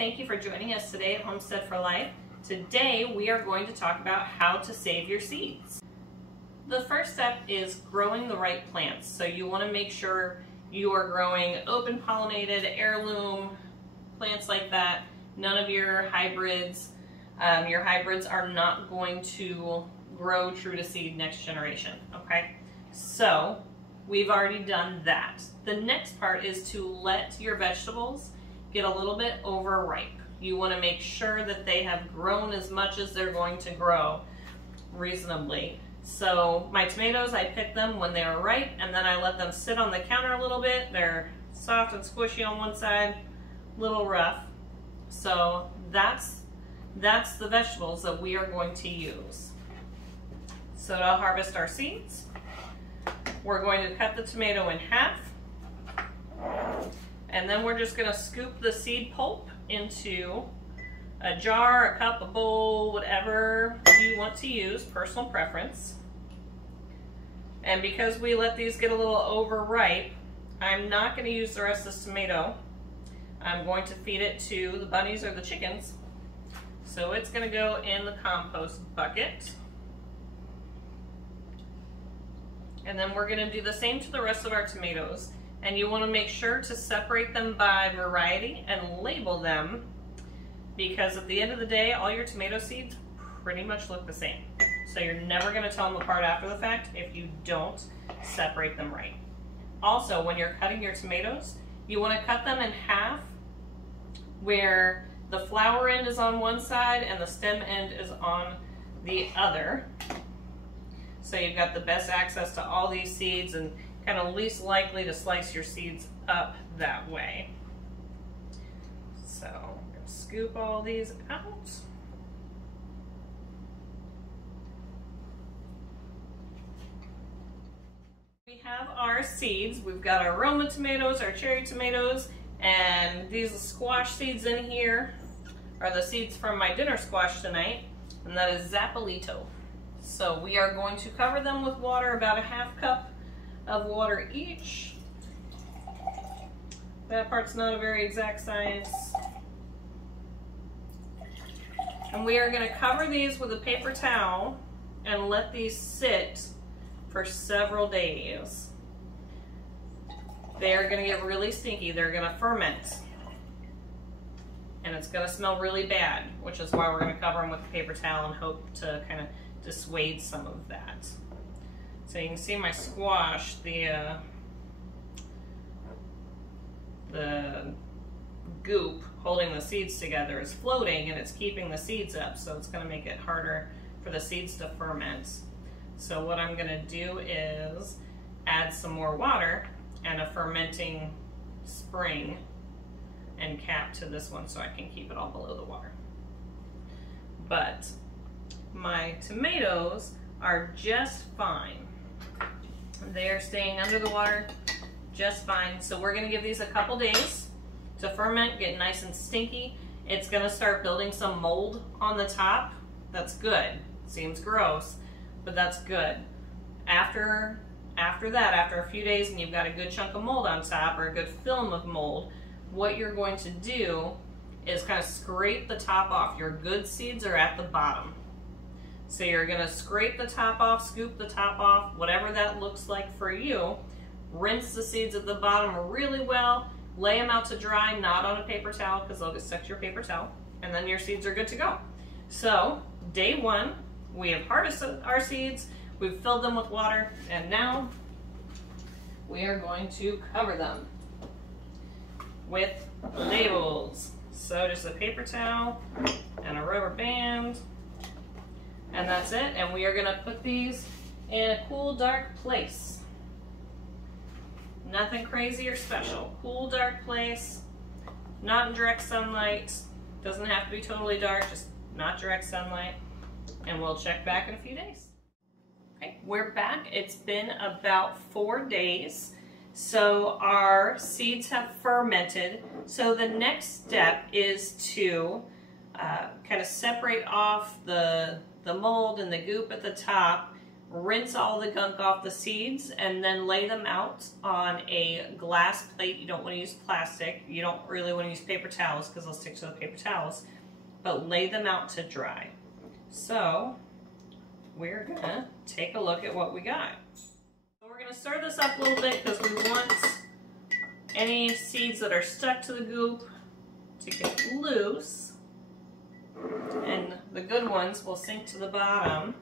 Thank you for joining us today at Homestead for Life. Today we are going to talk about how to save your seeds. The first step is growing the right plants. So you want to make sure you are growing open pollinated, heirloom plants like that. None of your hybrids. Your hybrids are not going to grow true to seed next generation, okay? So we've already done that. The next part is to let your vegetables get a little bit overripe. You want to make sure that they have grown as much as they're going to grow reasonably. So my tomatoes, I pick them when they are ripe and then I let them sit on the counter a little bit. They're soft and squishy on one side, a little rough. So that's the vegetables that we are going to use. So to harvest our seeds, we're going to cut the tomato in half, and then we're just going to scoop the seed pulp into a jar, a cup, a bowl, whatever you want to use, personal preference. And because we let these get a little overripe, I'm not going to use the rest of this tomato. I'm going to feed it to the bunnies or the chickens. So it's going to go in the compost bucket. And then we're going to do the same to the rest of our tomatoes. And you want to make sure to separate them by variety and label them, because at the end of the day, all your tomato seeds pretty much look the same. So you're never going to tell them apart after the fact if you don't separate them right. Also, when you're cutting your tomatoes, you want to cut them in half where the flower end is on one side and the stem end is on the other. So you've got the best access to all these seeds and kind of least likely to slice your seeds up that way. So I'm going to scoop all these out. We have our seeds. We've got our Roma tomatoes, our cherry tomatoes, and these squash seeds in here are the seeds from my dinner squash tonight, and that is Zappolito. So we are going to cover them with water, about a half cup of water each. That part's not a very exact science. And we are going to cover these with a paper towel and let these sit for several days. They are going to get really stinky. They're going to ferment. And it's going to smell really bad, which is why we're going to cover them with a paper towel and hope to kind of dissuade some of that. So you can see my squash, the goop holding the seeds together is floating and it's keeping the seeds up, so it's going to make it harder for the seeds to ferment. So what I'm going to do is add some more water and a fermenting spring and cap to this one so I can keep it all below the water. But my tomatoes are just fine. They're staying under the water just fine. So we're going to give these a couple days to ferment, get nice and stinky. It's going to start building some mold on the top. That's good. Seems gross, but that's good. After that, after a few days and you've got a good chunk of mold on top or a good film of mold, what you're going to do is kind of scrape the top off. Your good seeds are at the bottom. So you're going to scrape the top off, scoop the top off, whatever that looks like for you. Rinse the seeds at the bottom really well. Lay them out to dry, not on a paper towel because they'll get stuck to your paper towel. And then your seeds are good to go. So day one, we have harvested our seeds. We've filled them with water. And now we are going to cover them with labels. So just a paper towel and a rubber band. And that's it, and we are going to put these in a cool, dark place. Nothing crazy or special. Cool, dark place, not in direct sunlight. Doesn't have to be totally dark, just not direct sunlight. And we'll check back in a few days. Okay, we're back. It's been about 4 days. So our seeds have fermented. So the next step is to kind of separate off the mold and the goop at the top rinse all the gunk off the seeds, and then lay them out on a glass plate. You don't want to use plastic. You don't really want to use paper towels because they'll stick to the paper towels, but lay them out to dry. So we're gonna take a look at what we got. So we're gonna stir this up a little bit because we want any seeds that are stuck to the goop to get loose, and the good ones will sink to the bottom.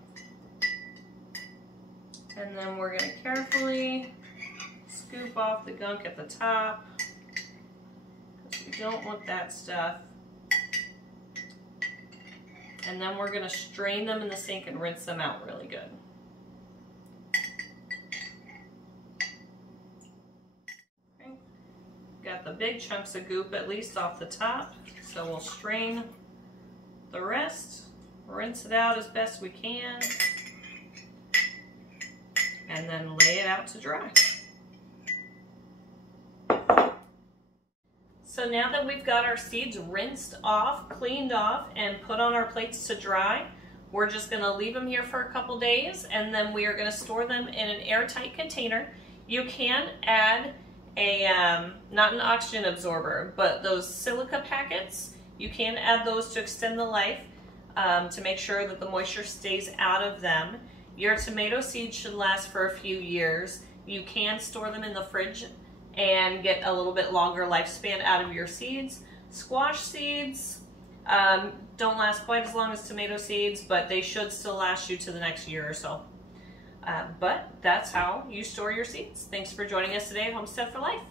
And then we're going to carefully scoop off the gunk at the top, because we don't want that stuff. And then we're going to strain them in the sink and rinse them out really good. Okay. Got the big chunks of goop at least off the top, so we'll strain the rest, rinse it out as best we can, and then lay it out to dry. So now that we've got our seeds rinsed off, cleaned off, and put on our plates to dry, we're just gonna leave them here for a couple days, and then we are gonna store them in an airtight container. You can add a, not an oxygen absorber, but those silica packets, you can add those to extend the life, to make sure that the moisture stays out of them. Your tomato seeds should last for a few years. You can store them in the fridge and get a little bit longer lifespan out of your seeds. Squash seeds don't last quite as long as tomato seeds, but they should still last you to the next year or so. But that's how you store your seeds. Thanks for joining us today at Homestead for Life.